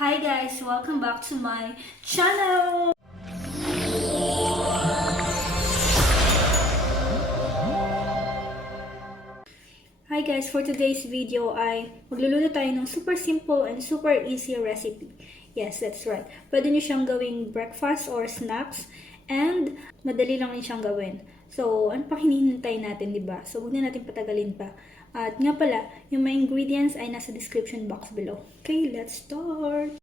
Hi guys! Welcome back to my channel! Hi guys! For today's video ay magluluto tayo ng super simple and super easy recipe. Yes, that's right. Pwede nyo siyang gawing breakfast or snacks and madali lang rin siyang gawin. So, ano pa hinihintay natin, diba? So, huwag na natin patagalin pa. At nga pala, yung mga ingredients ay nasa description box below. Okay, let's start!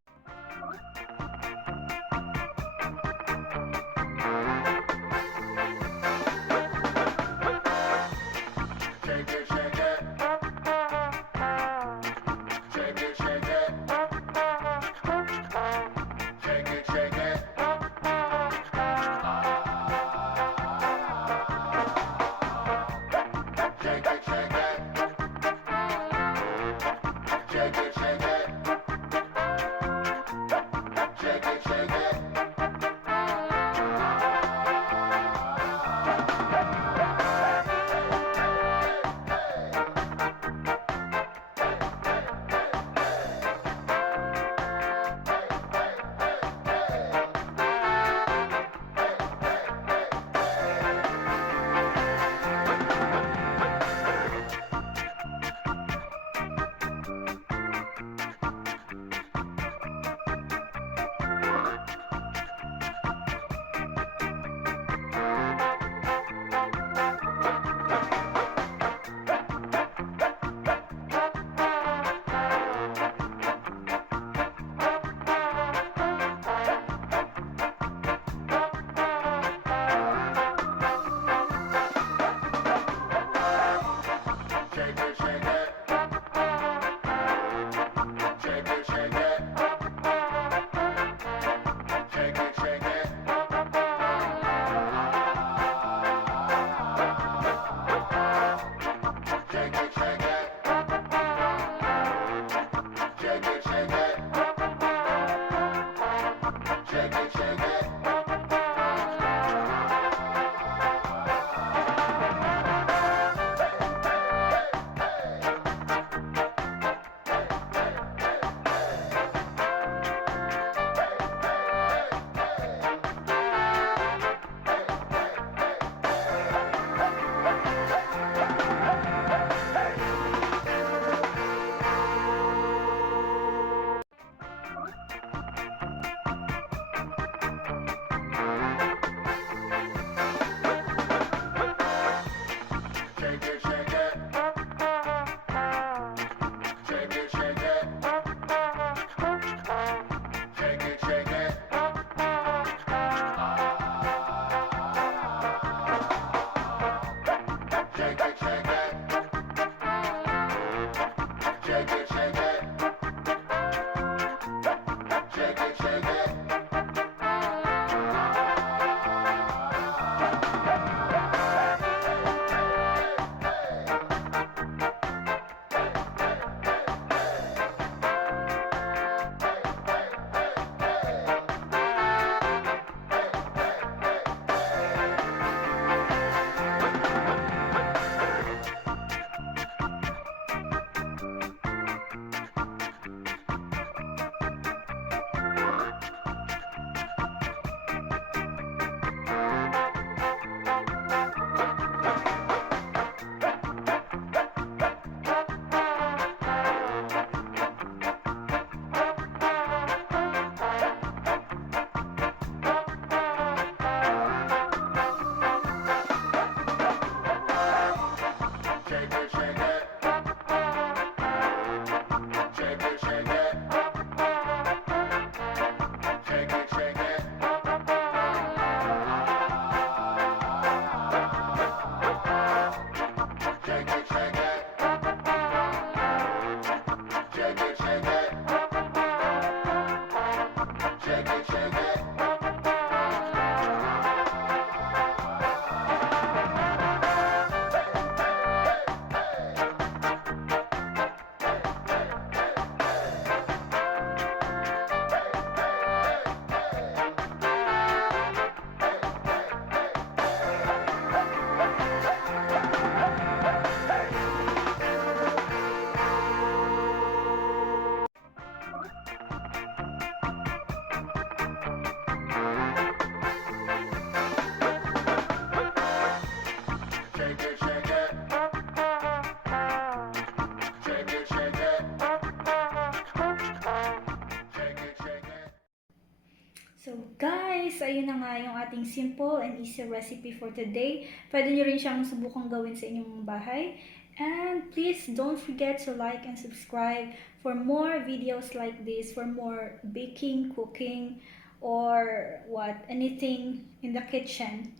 guys, ayun na nga yung ating simple and easy recipe for today. Pwede nyo rin siyang subukang gawin sa inyong bahay. And please don't forget to like and subscribe for more videos like this, for more baking, cooking, or anything in the kitchen.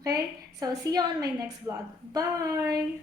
Okay? So see you on my next vlog. Bye!